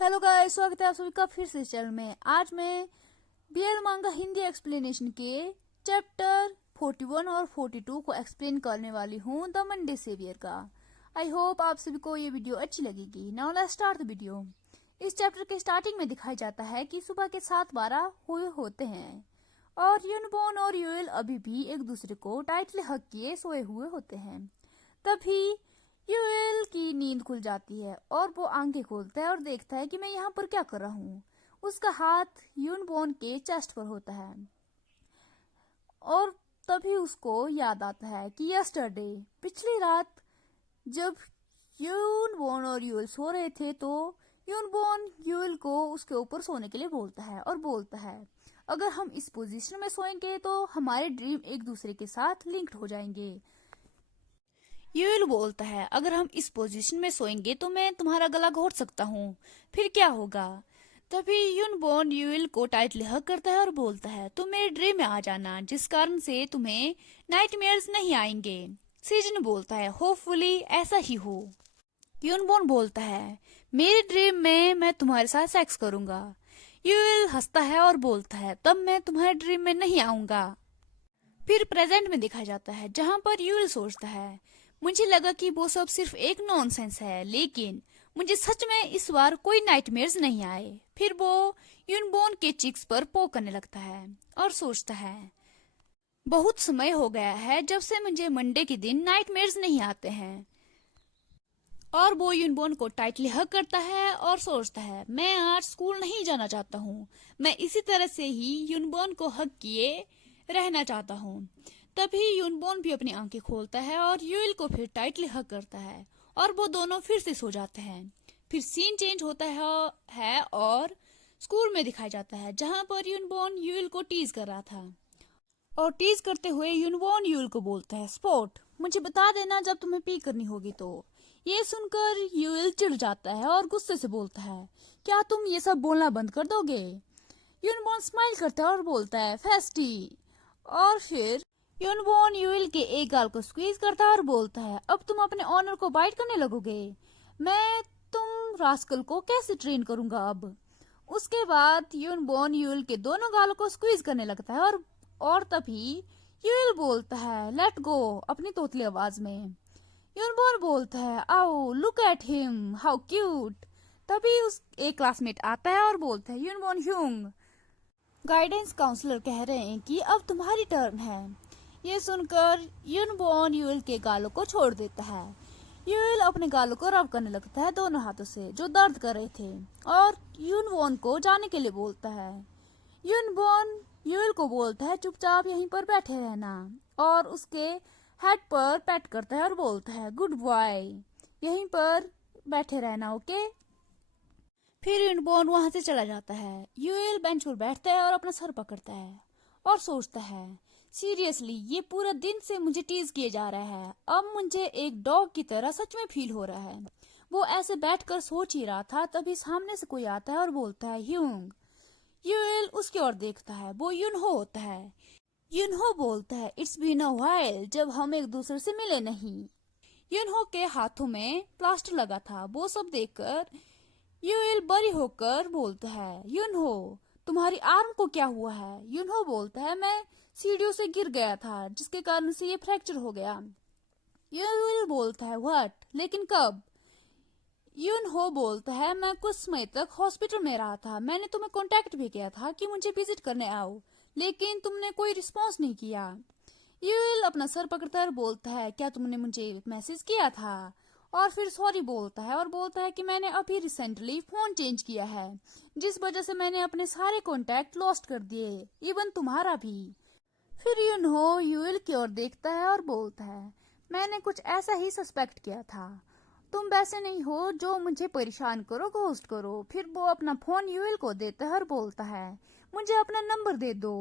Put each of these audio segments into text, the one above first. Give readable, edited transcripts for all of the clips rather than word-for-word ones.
Hello guys, स्वागत है आप सभी का फिर से इस चैनल में। आज मैं बीएल मांगा हिंदी एक्सप्लेनेशन के चैप्टर 41 और 42 को एक्सप्लेन करने वाली हूँ, द मंडे सेवियर का। आई होप आप सभी को ये वीडियो अच्छी लगेगी। Now let's start the video. इस चैप्टर के स्टार्टिंग में दिखाया जाता है कि सुबह के 7:12 हुए होते हैं और यूनबॉर्न और यूएल अभी भी एक दूसरे को टाइटली हग किए सोए हुए होते हैं। तभी यूएल की नींद खुल जाती है और वो आंखें खोलता है और देखता है कि मैं यहाँ पर क्या कर रहा हूँ। उसका हाथ यूनबॉर्न के चेस्ट पर होता है और तभी उसको याद आता है कि यस्टरडे, पिछली रात जब यूनबॉर्न और यूएल सो रहे थे तो यूनबॉर्न यूएल को उसके ऊपर सोने के लिए बोलता है और बोलता है अगर हम इस पोजीशन में सोएंगे तो हमारे ड्रीम एक दूसरे के साथ लिंक्ड हो जाएंगे। यूएल बोलता है अगर हम इस पोजीशन में सोएंगे तो मैं तुम्हारा गला घोट सकता हूँ, फिर क्या होगा। तभी यूनबॉर्न यूएल को टाइटली हग करता है और बोलता है तुम मेरे ड्रीम में आ जाना, जिस कारण से तुम्हें नाइटमेयर्स नहीं आएंगे। सीजन बोलता है होपफुली ऐसा ही हो। यूनबॉर्न बोलता है मेरे ड्रीम में मैं तुम्हारे साथ सेक्स करूंगा। यूएल हंसता है और बोलता है तब मैं तुम्हारे ड्रीम में नहीं आऊंगा। फिर प्रेजेंट में दिखाया जाता है जहाँ पर यूएल सोचता है मुझे लगा कि वो सब सिर्फ एक नॉनसेंस है, लेकिन मुझे सच में इस बार कोई नाइटमेयर्स नहीं आए। फिर वो यूनबॉर्न के चिक्स पर पो करने लगता है और सोचता है बहुत समय हो गया है जब से मुझे मंडे के दिन नाइटमेयर्स नहीं आते हैं। और वो यूनबॉर्न को टाइटली हग करता है और सोचता है मैं आज स्कूल नहीं जाना चाहता हूँ, मैं इसी तरह से ही यूनबॉर्न को हग किए रहना चाहता हूँ। तभी यूनबॉर्न भी अपनी आंखें खोलता है और यूएल को फिर टाइटली हग करता है और वो दोनों फिर से सो जाते हैं। फिर सीन चेंज होता है और स्कूल में दिखाया जाता है जहाँ पर यूनबॉर्न यूएल को टीज कर रहा था और टीज करते हुए यूनबॉर्न यूएल को बोलता है स्पॉट, मुझे बता देना जब तुम्हें पी करनी होगी तो। ये सुनकर यूएल चिढ़ जाता है और गुस्से से बोलता है क्या तुम ये सब बोलना बंद कर दोगे। यूनबॉर्न स्माइल करता है और बोलता है फेस्टी। और फिर यूनबॉर्न यूएल के एक गाल को स्क्वीज करता है और बोलता है अब तुम अपने ऑनर को बाइट करने लगोगे, मैं तुम रास्कल को कैसे ट्रेन करूंगा अब। उसके बाद यूनबॉर्न यूएल के दोनों गालों को स्क्वीज करने लगता है और तभी यूएल बोलता है लेट गो अपनी तोतली आवाज में। यूनबॉर्न बोलता है आओ look at him how cute. तभी उस एक क्लासमेट आता है और बोलता है यूनबॉर्न ह्यूंग, गाइडेंस काउंसलर कह रहे हैं कि अब तुम्हारी टर्न है। ये सुनकर यूनबॉर्न यूएल के गालों को छोड़ देता है। यूएल अपने गालों को रब करने लगता है दोनों हाथों से जो दर्द कर रहे थे और यूनबॉर्न को जाने के लिए बोलता है। यूनबॉर्न यूएल को बोलता है चुपचाप यहीं पर बैठे रहना और उसके हेड पर पैट करता है और बोलता है गुड बॉय, यहीं पर बैठे रहना, ओके। फिर यूनबॉर्न वहां से चला जाता है। यूएल बेंच पर बैठता है और अपना सर पकड़ता है और सोचता है सीरियसली ये पूरा दिन से मुझे टीज किए जा रहा है, अब मुझे एक डॉग की तरह सच में फील हो रहा है। वो ऐसे बैठकर सोच ही रहा था तभी सामने से कोई आता है और बोलता है ह्यूंग। यूएल उसकी ओर देखता है, वो यूनहो होता है। यूनहो बोलता है इट्स बीन अ व्हाइल, जब हम एक दूसरे से मिले नहीं। यूनहो के हाथों में प्लास्टर लगा था। वो सब देखकर यूएल बरी होकर बोलता है यूनहो तुम्हारी आर्म को क्या हुआ है। यूनहो बोलता है मैं सीढ़ियों से गिर गया था जिसके कारण से ये फ्रैक्चर हो गया। यूएल बोलता है व्हाट, लेकिन कब। यूनहो बोलता है मैं कुछ समय तक हॉस्पिटल में रहा था, मैंने तुम्हें कांटेक्ट भी किया था कि मुझे विजिट करने आओ, लेकिन तुमने कोई रिस्पॉन्स नहीं किया। यूएल अपना सर पकड़ता है और बोलता है क्या तुमने मुझे मैसेज किया था, और फिर सॉरी बोलता है और बोलता है कि मैंने अभी रिसेंटली फोन चेंज किया है जिस वजह से मैंने अपने सारे कॉन्टैक्ट लॉस्ट कर दिए, इवन तुम्हारा भी। फिर यूनहो यूएल की ओर देखता है और बोलता है मैंने कुछ ऐसा ही सस्पेक्ट किया था, तुम वैसे नहीं हो जो मुझे परेशान करो घोस्ट करो। फिर वो अपना फोन यूएल को देता है और बोलता है मुझे अपना नंबर दे दो।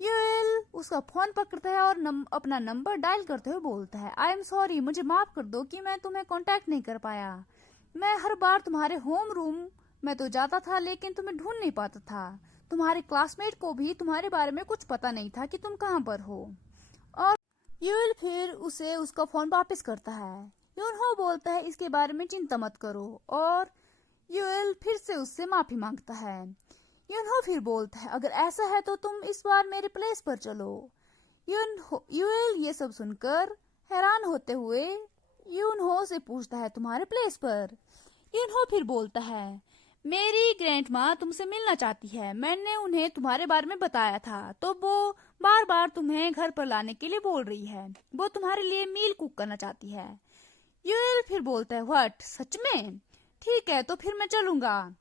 यूएल उसका फोन पकड़ता है और अपना नंबर डायल करते हुए बोलता है आई एम सॉरी, मुझे माफ कर दो कि मैं तुम्हें कांटेक्ट नहीं कर पाया। मैं हर बार तुम्हारे होम रूम में तो जाता था लेकिन तुम्हें ढूंढ नहीं पाता था। तुम्हारे क्लासमेट को भी तुम्हारे बारे में कुछ पता नहीं था कि तुम कहाँ पर हो। और यूएल फिर उसे उसका फोन वापस करता है। यूनहो बोलता है इसके बारे में चिंता मत करो और यूएल फिर से उससे माफी मांगता है। यूनहो फिर बोलता है, अगर ऐसा है तो तुम इस बार मेरे प्लेस पर चलो। यूएल ये सब सुनकर हैरान होते हुए यूनहो से पूछता है, तुम्हारे प्लेस पर? यूनहो फिर बोलता है, मेरी ग्रैंड माँ तुमसे मिलना चाहती है। मैंने उन्हें तुम्हारे बारे में बताया था, तो वो बार बार तुम्हें घर पर लाने के लिए बोल रही है। वो तुम्हारे लिए मील कुक करना चाहती है। यूएल फिर बोलता है, व्हाट, सच में? ठीक है, तो फिर मैं चलूंगा।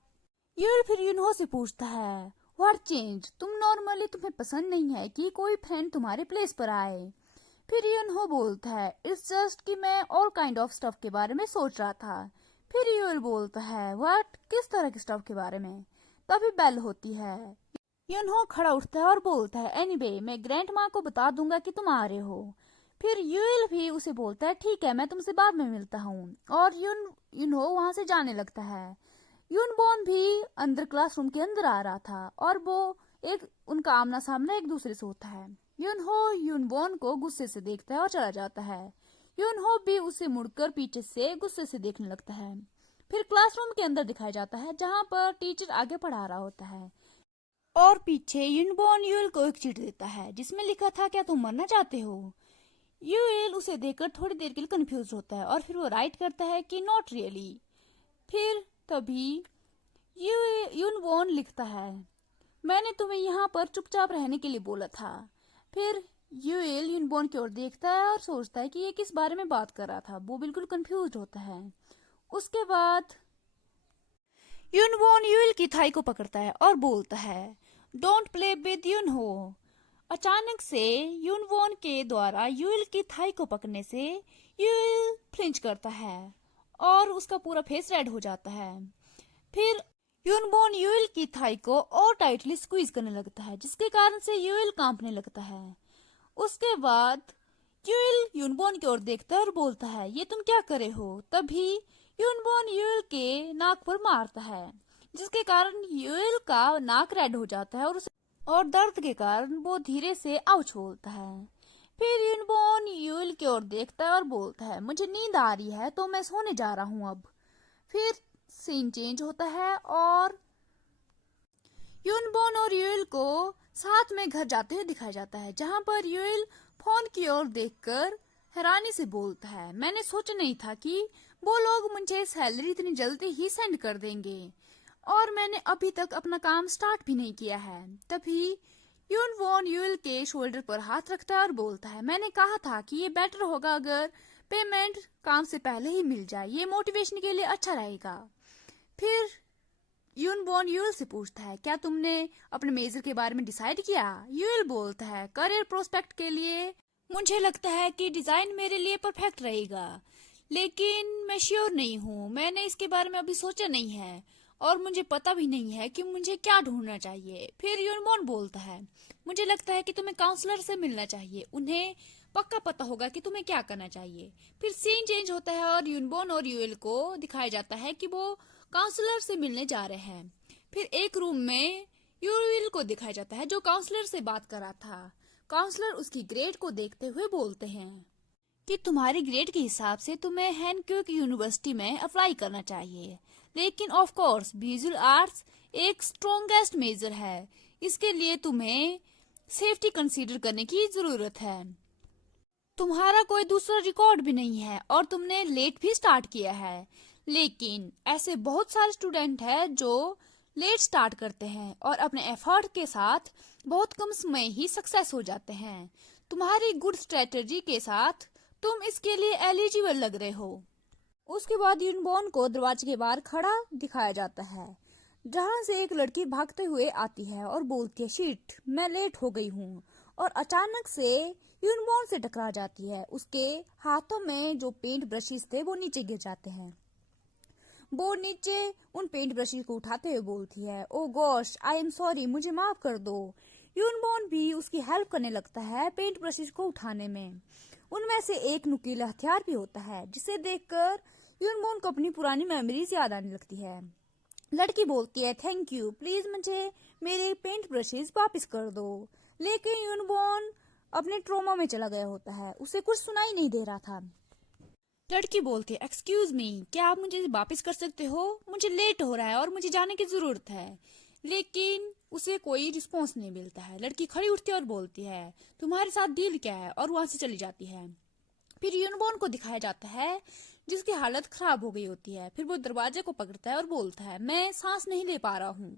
यूएल फिर यूनहो से पूछता है, व्हाट चेंज? तुम्हें पसंद नहीं है कि कोई फ्रेंड तुम्हारे प्लेस पर आए? फिर यूएनहो बोलता है, इट्स जस्ट कि मैं ऑल काइंड ऑफ स्टफ के बारे में सोच रहा था। फिर यूएल बोलता है, व्हाट, किस तरह के स्टफ के बारे में? तभी बेल होती है। यूएनहो खड़ा उठता है और बोलता है, एनीवे, मैं ग्रैंड माँ को बता दूंगा कि तुम आ रहे हो। फिर यूएल भी उसे बोलता है, ठीक है, मैं तुमसे बाद में मिलता हूँ। और यूएनहो वहां से जाने लगता है। यूनबॉन भी अंदर क्लासरूम के अंदर आ रहा था और वो उनका आमना सामना एक दूसरे से होता है। यूनहो यूनबॉन को गुस्से से देखता है और चला जाता है। यूनहो भी उसे मुड़कर पीछे से गुस्से से देखने लगता है। फिर क्लासरूम के अंदर दिखाया जाता है जहाँ पर टीचर आगे पढ़ा रहा होता है और पीछे यूनबॉन यूएल को एक चिट्ठी देता है जिसमें लिखा था, क्या तुम मरना चाहते हो? यूएल उसे देखकर थोड़ी देर के लिए कंफ्यूज होता है और फिर वो राइट करता है कि नॉट रियली। फिर तभी यूनबॉन लिखता है, मैंने तुम्हें यहाँ पर चुपचाप रहने के लिए बोला था। फिर यूएल यूनबॉन की ओर देखता है और सोचता है कि ये किस बारे में बात कर रहा था। वो बिल्कुल कंफ्यूज होता है। उसके बाद यूनबॉन यूएल की थाई को पकड़ता है और बोलता है, डोंट प्ले विद यूनहो। अचानक से यूनबॉन के द्वारा यूएल की थाई को पकड़ने से यूएल फ्लिंच करता है और उसका पूरा फेस रेड हो जाता है। फिर यूनबॉन यूएल की थाई को और टाइटली स्क्वीज करने लगता है जिसके कारण से यूएल कांपने लगता है। उसके बाद यूएल यूनबॉन की ओर देखता है और बोलता है, ये तुम क्या करे हो? तभी यूनबॉन यूएल के नाक पर मारता है जिसके कारण यूएल का नाक रेड हो जाता है और दर्द के कारण वो धीरे से आउच बोलता है। फिर यूनबॉन यूएल की ओर देखता है और बोलता है, मुझे नींद आ रही है तो मैं सोने जा रहा हूँ अब। फिर सीन चेंज होता है और यूनबॉन और यूएल को साथ में घर जाते हुए दिखाया जाता है जहां पर यूएल फोन की ओर देखकर हैरानी से बोलता है, मैंने सोचा नहीं था कि वो लोग मुझे सैलरी इतनी जल्दी ही सेंड कर देंगे और मैंने अभी तक अपना काम स्टार्ट भी नहीं किया है। तभी यूनबॉन यूएल के शोल्डर पर हाथ रखता है और बोलता है, मैंने कहा था कि ये बेटर होगा अगर पेमेंट काम से पहले ही मिल जाए, ये मोटिवेशन के लिए अच्छा रहेगा। फिर यूनबॉन यूएल से पूछता है, क्या तुमने अपने मेजर के बारे में डिसाइड किया? यूएल बोलता है, करियर प्रोस्पेक्ट के लिए मुझे लगता है कि डिजाइन मेरे लिए परफेक्ट रहेगा, लेकिन मैं श्योर नहीं हूँ। मैंने इसके बारे में अभी सोचा नहीं है और मुझे पता भी नहीं है कि मुझे क्या ढूंढना चाहिए। फिर यूनबॉन बोलता है, मुझे लगता है कि तुम्हें काउंसलर से मिलना चाहिए, उन्हें पक्का पता होगा कि तुम्हें क्या करना चाहिए। फिर सीन चेंज होता है और यूनबॉन और यूएल को दिखाया जाता है कि वो काउंसलर से मिलने जा रहे हैं। फिर एक रूम में यूएल को दिखाया जाता है जो काउंसलर से बात कर रहा था। काउंसलर उसकी ग्रेड को देखते हुए बोलते हैं कि तुम्हारी ग्रेड के हिसाब से तुम्हें हैनक्यूक यूनिवर्सिटी में अप्लाई करना चाहिए, लेकिन ऑफ कोर्स विजुअल आर्ट्स एक स्ट्रॉन्गेस्ट मेजर है, इसके लिए तुम्हें सेफ्टी कंसीडर करने की जरूरत है। तुम्हारा कोई दूसरा रिकॉर्ड भी नहीं है और तुमने लेट भी स्टार्ट किया है, लेकिन ऐसे बहुत सारे स्टूडेंट हैं जो लेट स्टार्ट करते हैं और अपने एफर्ट के साथ बहुत कम समय ही सक्सेस हो जाते हैं। तुम्हारी गुड स्ट्रेटजी के साथ तुम इसके लिए एलिजिबल लग रहे हो। उसके बाद यूनबॉन को दरवाजे के बाहर खड़ा दिखाया जाता है जहां से एक लड़की भागते हुए आती है और बोलती है, शिट, मैं लेट हो गई हूँ, और अचानक से यूनबॉन से टकरा जाती है। उसके हाथों में जो पेंट ब्रशेस थे वो नीचे गिर जाते हैं। वो नीचे उन पेंट ब्रशेस को उठाते हुए बोलती है, oh gosh, I am sorry, मुझे माफ कर दो। यूनबॉन भी उसकी हेल्प करने लगता है पेंट ब्रशेस को उठाने में। उनमें से एक नुकीला हथियार भी होता है जिसे देखकर यूनबॉन को अपनी पुरानी मेमोरीज याद आने लगती है। लड़की बोलती है, थैंक यू, प्लीज मुझे मेरे पेंट ब्रशेस वापस कर दो। लेकिन यूनबॉन अपने ट्रोमा में चला गया होता है, उसे कुछ सुनाई नहीं दे रहा था। लड़की बोलती है, एक्सक्यूज मी, क्या आप मुझे वापस कर सकते हो? मुझे लेट हो रहा है और मुझे जाने की जरूरत है। लेकिन उसे कोई रिस्पॉन्स नहीं मिलता है। लड़की खड़ी उठती है और बोलती है, तुम्हारे साथ डील क्या है, और वहां से चली जाती है। फिर यूनबॉर्न को दिखाया जाता है जिसकी हालत खराब हो गई होती है। फिर वो दरवाजे को पकड़ता है और बोलता है, मैं सांस नहीं ले पा रहा हूँ।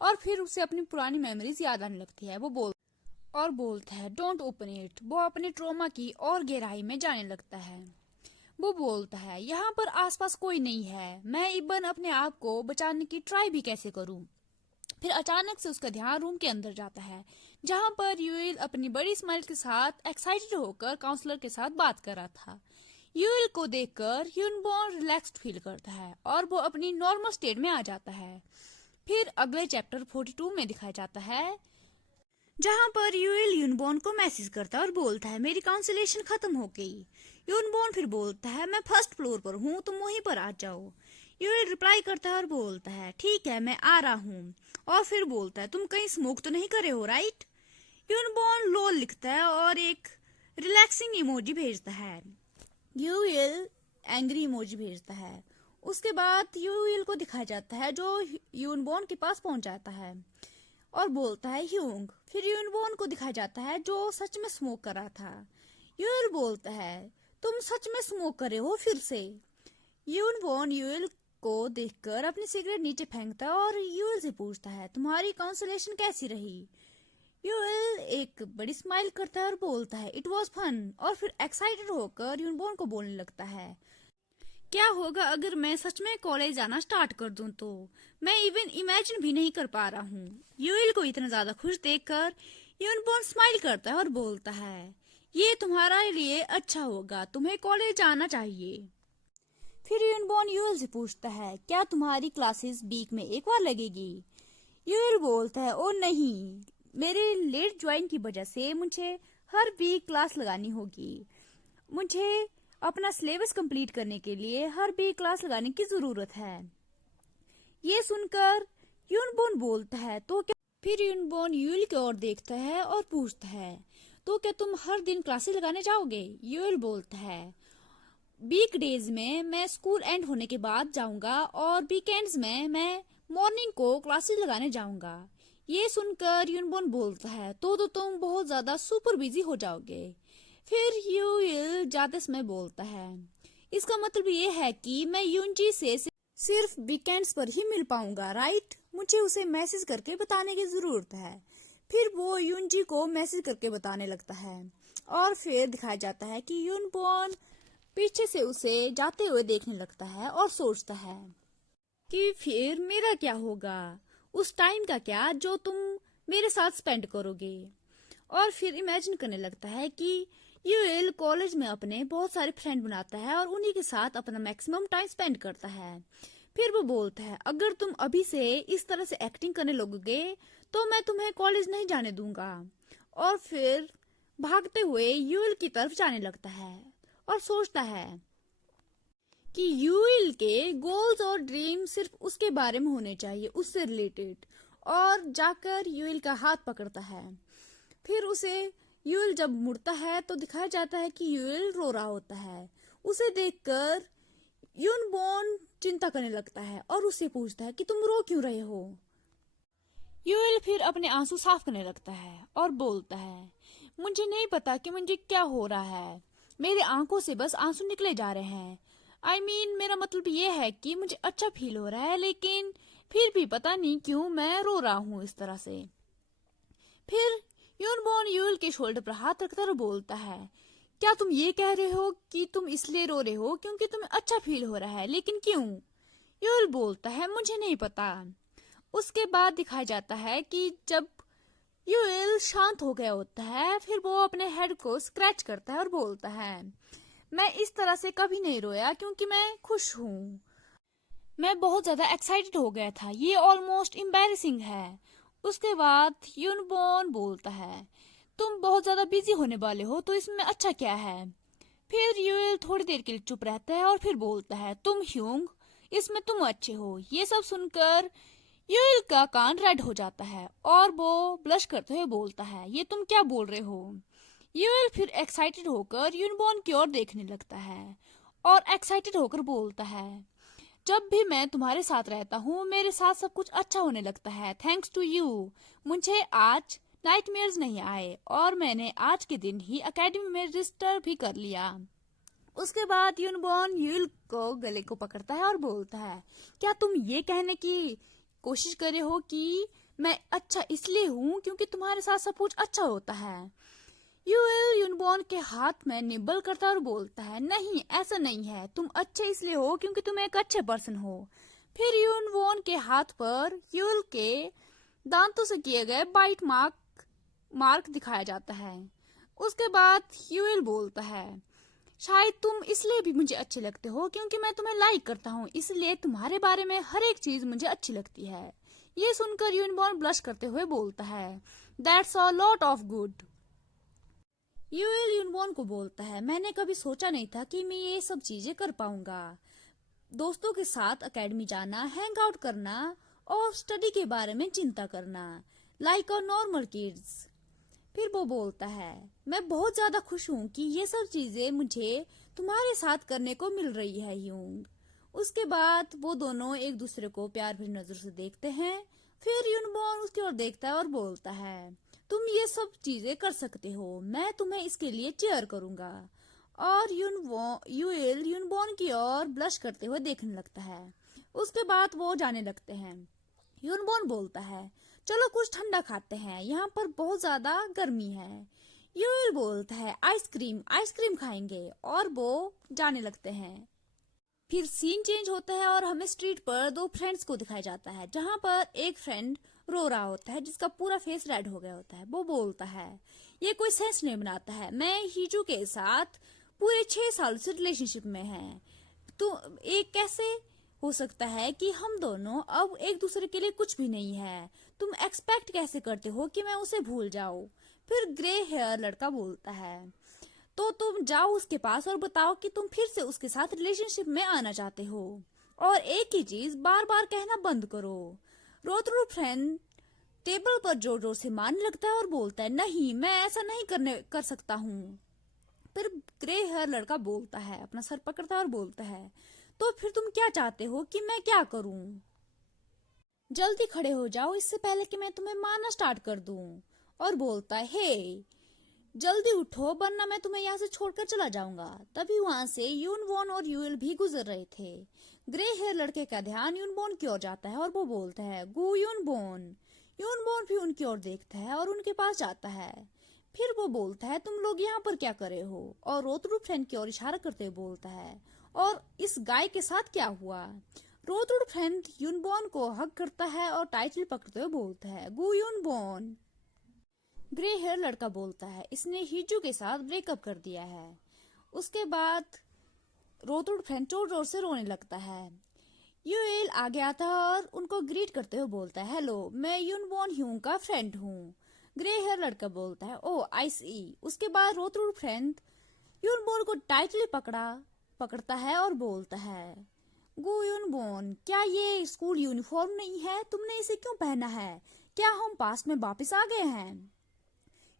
और फिर उसे अपनी पुरानी मेमोरीज याद आने लगती है। वो बोलता है, डोंट ओपन इट। वो अपने ट्रॉमा की और गहराई में जाने लगता है। वो बोलता है, यहाँ पर आसपास कोई नहीं है, मैं इबन अपने आप को बचाने की ट्राई भी कैसे करूं। फिर अचानक से उसका ध्यान रूम के अंदर जाता है जहाँ पर यूएल अपनी बड़ी स्माइल के साथ एक्साइटेड होकर काउंसलर के साथ बात कर रहा था। यूएल को देखकर यूनबॉर्न रिलैक्स्ड फील करता है और वो अपनी नॉर्मल स्टेट में आ जाता है। फिर अगले चैप्टर 42 में दिखाया जाता है जहाँ पर यूएल यूनबॉर्न को मैसेज करता है और बोलता है, मेरी काउंसलेशन खत्म हो गई। यूनबॉर्न फिर बोलता है, मैं फर्स्ट फ्लोर पर हूँ, तुम वहीं पर आ जाओ। यूएल रिप्लाई करता है और बोलता है, ठीक है, मैं आ रहा हूँ। और फिर बोलता है, तुम कहीं स्मोक तो नहीं करे हो, राइट? यूनबॉर्न लोल लिखता है और एक रिलैक्सिंग इमोजी भेजता है। यूएल एंग्री इमोजी भेजता है। उसके बाद यूएल को दिखाया जाता है जो यूनबॉर्न के पास पहुंच जाता है और बोलता है, ह्यूंग। फिर यूनबॉर्न को दिखाया जाता है जो सच में स्मोक कर रहा था। यूएल बोलता है, तुम सच में स्मोक करे हो फिर से? यूनबॉर्न यूएल को देखकर अपनी सिगरेट नीचे फेंकता है और यूएल से पूछता है, तुम्हारी काउंसलेशन कैसी रही? यूएल एक बड़ी स्माइल करता है और बोलता है, इट वॉज फन। और फिर एक्साइटेड होकर यूनबॉर्न को बोलने लगता है, क्या होगा अगर मैं सच में कॉलेज जाना स्टार्ट कर दूं तो? मैं इवन इमेजिन भी नहीं कर पा रहा हूँ। यूएल को इतना ज्यादा खुश देखकर यूनबॉर्न स्माइल करता है और बोलता है, ये तुम्हारा लिए अच्छा होगा, तुम्हें कॉलेज जाना चाहिए। फिर यूनबॉर्न यूएल से पूछता है, क्या तुम्हारी क्लासेस वीक में एक बार लगेगी? यूएल बोलता है, ओ नहीं, मेरे लेट ज्वाइन की वजह से मुझे हर वीक क्लास लगानी होगी। मुझे अपना सिलेबस कंप्लीट करने के लिए हर वीक क्लास लगाने की जरूरत है। ये सुनकर यूनबॉर्न बोलता है, तो क्या? फिर यूनबॉर्न यूएल की ओर देखता है और पूछता है, तो क्या तुम हर दिन क्लासेस लगाने जाओगे? यूएल बोलता है, वीक डेज में मैं स्कूल एंड होने के बाद जाऊंगा और वीकेंड्स में मैं मॉर्निंग को क्लासेस लगाने जाऊंगा। ये सुनकर यूनबॉर्न बोलता है, तो तुम बहुत ज्यादा सुपर बिजी हो जाओगे। फिर यूएल जाते समय बोलता है, इसका मतलब ये है कि मैं यूनजी से सिर्फ वीकेंड्स पर ही मिल पाऊंगा, राइट? मुझे उसे मैसेज करके बताने की जरूरत है। फिर वो यूनजी को मैसेज करके बताने लगता है और फिर दिखाया जाता है कि यूनबॉर्न पीछे से उसे जाते हुए देखने लगता है और सोचता है कि फिर मेरा क्या होगा, उस टाइम का क्या जो तुम मेरे साथ स्पेंड करोगे। और फिर इमेजिन करने लगता है कि यूएल कॉलेज में अपने बहुत सारे फ्रेंड बनाता है और उन्हीं के साथ अपना मैक्सिमम टाइम स्पेंड करता है। फिर वो बोलता है, अगर तुम अभी से इस तरह से एक्टिंग करने लगोगे तो मैं तुम्हें कॉलेज नहीं जाने दूंगा। और फिर भागते हुए यूएल की तरफ जाने लगता है और सोचता है कि यूएल के गोल्स और ड्रीम सिर्फ उसके बारे में होने चाहिए, उससे रिलेटेड। और जाकर यूएल का हाथ पकड़ता है। फिर उसे यूएल जब मुड़ता है तो दिखाया जाता है कि यूएल रो रहा होता है। उसे देखकर यूनबॉर्न चिंता करने लगता है और उससे पूछता है कि तुम रो क्यों रहे हो? यूएल फिर अपने आंसू साफ करने लगता है और बोलता है, मुझे नहीं पता कि मुझे क्या हो रहा है, मेरे आंखों से बस आंसू निकले जा रहे हैं। मेरा मतलब ये है कि मुझे अच्छा फील हो रहा है, लेकिन फिर भी पता नहीं क्यों मैं रो रहा हूँ इस तरह से। फिर यूनबॉर्न यूएल के शोल्डर पर हाथ रखकर बोलता है, क्या तुम ये कह रहे हो कि तुम इसलिए रो रहे हो क्योंकि तुम्हें अच्छा फील हो रहा है, लेकिन क्यों? यूएल बोलता है, मुझे नहीं पता। उसके बाद दिखाया जाता है कि जब यूएल शांत हो गया होता है, फिर वो अपने हेड को स्क्रैच करता है और बोलता है, मैं इस तरह से कभी नहीं रोया क्योंकि मैं खुश हूँ। मैं बहुत ज्यादा एक्साइटेड हो गया था, ये ऑलमोस्ट एम्बैरेसिंग है। उसके बाद यूनबॉर्न बोलता है, तुम बहुत ज्यादा बिजी होने वाले हो तो इसमें अच्छा क्या है? फिर यूएल थोड़ी देर के लिए चुप रहता है और फिर बोलता है, तुम ह्यूंग, इसमें तुम अच्छे हो। ये सब सुनकर यूएल का कान रेड हो जाता है और वो ब्लश करते हुए बोलता है, ये तुम क्या बोल रहे हो? यूएल फिर एक्साइटेड होकर यूनबॉर्न की ओर देखने लगता है और एक्साइटेड होकर बोलता है, जब भी मैं तुम्हारे साथ रहता हूँ मेरे साथ सब कुछ अच्छा होने लगता है, थैंक्स टू यू। मुझे आज नाइटमेयर्स नहीं आए और मैंने आज के दिन ही एकेडमी में रजिस्टर भी कर लिया। उसके बाद यूनबॉर्न यूल को गले को पकड़ता है और बोलता है, क्या तुम ये कहने की कोशिश कर रहे हो कि मैं अच्छा इसलिए हूँ क्योंकि तुम्हारे साथ सब कुछ अच्छा होता है? यूएल यूनबॉर्न के हाथ में निबल करता है और बोलता है, नहीं ऐसा नहीं है, तुम अच्छे इसलिए हो क्योंकि तुम एक अच्छे पर्सन हो। फिर यूनबॉर्न के हाथ पर यूएल के दांतों से किए गए बाइट मार्क दिखाया जाता है। उसके बाद यूएल बोलता है, शायद तुम इसलिए भी मुझे अच्छे लगते हो क्योंकि मैं तुम्हें लाइक करता हूँ, इसलिए तुम्हारे बारे में हर एक चीज मुझे अच्छी लगती है। ये सुनकर यूनबॉर्न ब्लश करते हुए बोलता है, that's a lot of good. यूएल यूनबॉर्न को बोलता है, मैंने कभी सोचा नहीं था कि मैं ये सब चीजें कर पाऊंगा। दोस्तों के साथ एकेडमी जाना, हैंग आउट करना और स्टडी के बारे में चिंता करना, लाइक अ नॉर्मल किड्स। फिर वो बोलता है, मैं बहुत ज्यादा खुश हूँ कि ये सब चीजें मुझे तुम्हारे साथ करने को मिल रही है यूंग। उसके बाद वो दोनों एक दूसरे को प्यार भरी नजर से देखते हैं। फिर यूनबॉर्न उसकी ओर देखता है और बोलता है, तुम ये सब चीजें कर सकते हो, मैं तुम्हें इसके लिए चीयर करूंगा। और यूएल यूनबॉर्न की ओर ब्लश करते हुए देखने लगता है। उसके बाद वो जाने लगते हैं। यूनबॉर्न बोलता है, चलो कुछ ठंडा खाते हैं, यहाँ पर बहुत ज्यादा गर्मी है। यूएल बोलता है, आइसक्रीम खाएंगे, और वो जाने लगते हैं। फिर सीन चेंज होता है और हमें स्ट्रीट पर दो फ्रेंड्स को दिखाया जाता है, जहाँ पर एक फ्रेंड रो रहा होता है जिसका पूरा फेस रेड हो गया होता है। वो बोलता है, ये कोई सेंस नहीं बनाता है, मैं हीजू के साथ पूरे 6 साल से रिलेशनशिप में है, तो एक कैसे हो सकता है कि हम दोनों अब एक दूसरे के लिए कुछ भी नहीं है? तुम एक्सपेक्ट कैसे करते हो कि मैं उसे भूल जाऊं? फिर ग्रे हेयर लड़का बोलता है, तो तुम जाओ उसके पास और बताओ कि तुम फिर से उसके साथ रिलेशनशिप में आना चाहते हो, और एक ही चीज बार बार कहना बंद करो। रोतरू फ्रेंड टेबल पर जोर जोर से मारने लगता है और बोलता है, नहीं मैं ऐसा नहीं कर सकता हूँ। फिर ग्रे हेयर लड़का बोलता है, अपना सर पकड़ता है और बोलता है, तो फिर तुम क्या चाहते हो कि मैं क्या करूं? जल्दी खड़े हो जाओ इससे पहले कि मैं तुम्हें मारना स्टार्ट कर दूं। और बोलता है, हे जल्दी उठो वरना मैं तुम्हें यहाँ से छोड़कर चला जाऊंगा। तभी वहां से यूनबॉर्न और यूएल भी गुजर रहे थे। ग्रे हेयर लड़के का ध्यान यूनबॉर्न की ओर जाता है और वो बोलता है, गो यूनबॉर्न। यूनबॉर्न भी उनकी ओर देखता है और उनके पास जाता है। फिर वो बोलता है, तुम लोग यहाँ पर क्या कर रहे हो? और रोतरू फ्रेंड की ओर इशारा करते हुए बोलता है, और इस गाय के साथ क्या हुआ? रोतरू फ्रेंड यूनबॉर्न को हक करता है और टाइटल पकड़ते हुए बोलता है, गो यूनबॉर्न। ग्रे हेयर लड़का बोलता है, इसने हीजू के साथ ब्रेकअप कर दिया है। उसके बाद रोतुड फ्रेंड जोर जोर से रोने लगता है। यूएल आगे आता है और उनको ग्रीट करते हुए बोलता है, हेलो मैं यूनबॉर्न ह्यूंग का फ्रेंड हूँ। ग्रे हेयर लड़का बोलता है, ओ आई सी। उसके बाद रोतुड फ्रेंड यूनबॉर्न को टाइटली पकड़ता है और बोलता है, गो यूनबॉर्न, क्या ये स्कूल यूनिफॉर्म नहीं है? तुमने इसे क्यों पहना है? क्या हम पास में वापस आ गए हैं?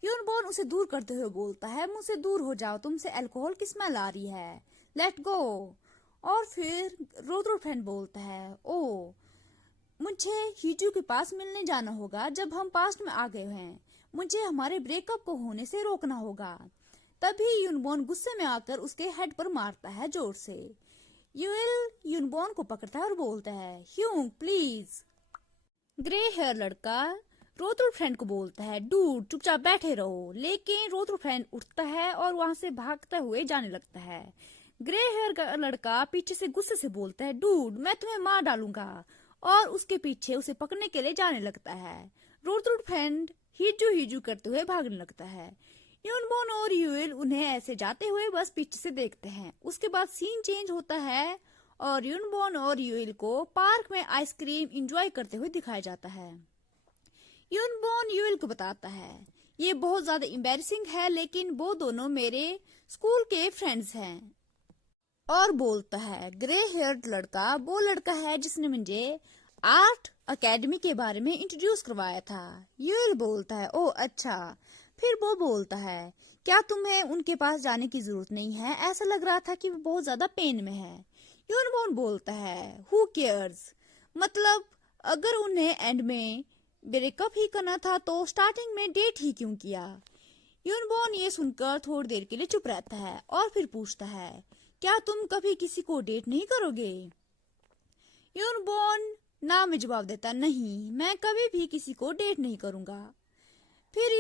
यूनबॉर्न उसे दूर करते हुए बोलता है, मुझसे दूर हो जाओ, तुमसे अल्कोहल की स्मेल आ रही है, लेट गो। और फिर रोतरू फ्रेंड बोलता है, ओ मुझे हीजू के पास मिलने जाना होगा जब हम पास्ट में आ गए हैं, मुझे हमारे ब्रेकअप को होने से रोकना होगा। तभी यूनबॉर्न गुस्से में आकर उसके हेड पर मारता है जोर से। यूएल यूनबॉर्न को पकड़ता है और बोलता है, ह्यूंग प्लीज। ग्रे हेयर लड़का रोतरू फ्रेंड को बोलता है, डूड चुपचाप बैठे रहो। लेकिन रोतरू फ्रेंड उठता है और वहां से भागते हुए जाने लगता है। ग्रे हेयर का लड़का पीछे से गुस्से से बोलता है, डूड मैं तुम्हें मार डालूंगा, और उसके पीछे उसे पकड़ने के लिए जाने लगता है। रोतरू फ्रेंड हीजू हीजू करते हुए भागने लगता है। यूनबॉर्न और यूएल उन्हें ऐसे जाते हुए बस पीछे से देखते हैं। उसके बाद सीन चेंज होता है और यूनबॉर्न और यूएल को पार्क में आइसक्रीम एंजॉय करते हुए दिखाया जाता है। यूनबॉर्न यूएल को बताता है, ये बहुत ज्यादा एम्बैरेसिंग है लेकिन वो दोनों मेरे स्कूल के फ्रेंड्स हैं। और बोलता है, ग्रे हेयर्ड लड़का वो लड़का है जिसने मुझे आर्ट एकेडमी के बारे में इंट्रोड्यूस करवाया था। यूएल बोलता है, ओ अच्छा। फिर वो बोलता है, क्या तुम्हें उनके पास जाने की जरूरत नहीं है? ऐसा लग रहा था कि वो बहुत ज्यादा पेन में है। यूनबॉर्न बोलता है, हु केयर्स? मतलब अगर उन्हें एंड में ब्रेकअप ही करना था तो स्टार्टिंग में डेट ही क्यों किया? यूनबॉर्न ये सुनकर थोड़ी देर के लिए चुप रहता है और फिर पूछता है, क्या तुम कभी किसी को डेट नहीं करोगे? यूनबॉर्न ना में जवाब देता, नहीं, मैं कभी भी किसी को डेट नहीं करूंगा। फिर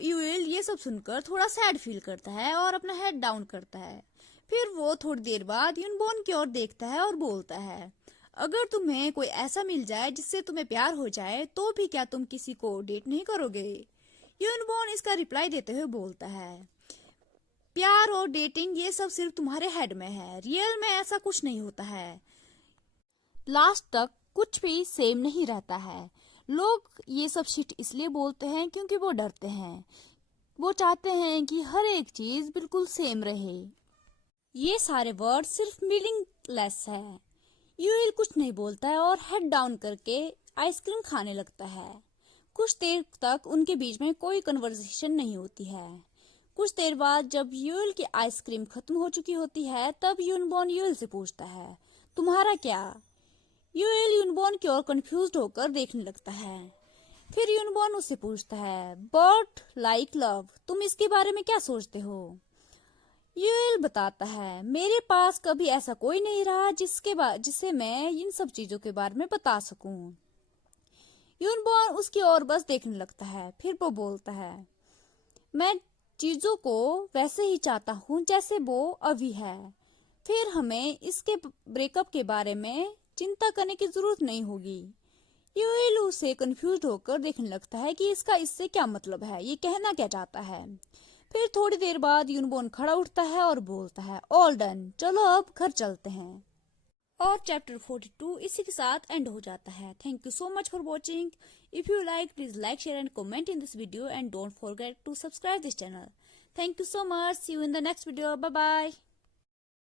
यूएल ये सब सुनकर थोड़ा सैड फील करता है और अपना हेड डाउन करता है। फिर वो थोड़ी देर बाद यूनबॉर्न की ओर देखता है और बोलता है, अगर तुम्हें कोई ऐसा मिल जाए जिससे तुम्हें प्यार हो जाए तो भी क्या तुम किसी को डेट नहीं करोगे? यूनबॉर्न इसका रिप्लाई देते हुए बोलता है, प्यार और डेटिंग ये सब सिर्फ तुम्हारे हेड में है, रियल में ऐसा कुछ नहीं होता है। लास्ट तक कुछ भी सेम नहीं रहता है। लोग ये सब शिट इसलिए बोलते हैं क्योंकि वो डरते हैं। वो चाहते हैं कि हर एक चीज बिल्कुल सेम रहे। ये सारे वर्ड सिर्फ मीनिंगलेस है। यूएल कुछ नहीं बोलता है और हेड डाउन करके आइसक्रीम खाने लगता है। कुछ देर तक उनके बीच में कोई कन्वर्सेशन नहीं होती है। कुछ देर बाद जब यूएल की आइसक्रीम खत्म हो चुकी होती है तब यूनबॉर्न यूएल से पूछता है, तुम्हारा क्या? यूएल यूनबॉर्न की ओर कंफ्यूज्ड होकर देखने लगता है। फिर यूनबॉर्न उससे पूछता है, बट लाइक लव, तुम इसके बारे में क्या सोचते हो? यूएल बताता है, मेरे पास कभी ऐसा कोई नहीं रहा जिससे मैं इन सब चीजों के बारे में बता सकूं। यूनबॉर्न उसकी ओर बस देखने लगता है। फिर वो बोलता है, मैं चीजों को वैसे ही चाहता हूँ जैसे वो अभी है। फिर हमें इसके ब्रेकअप के बारे में चिंता करने की जरूरत नहीं होगी। यूएल उसे कंफ्यूज होकर देखने लगता है कि इसका इससे क्या मतलब है, ये कहना क्या चाहता है। फिर थोड़ी देर बाद यूनबॉर्न खड़ा उठता है और बोलता है, ऑल डन, चलो अब घर चलते हैं। और चैप्टर 42 इसी के साथ एंड हो जाता है। Thank you so much for watching. If you like, please like, share and comment in this video and don't forget to subscribe this channel. Thank you so much. See you in the next video. Bye bye.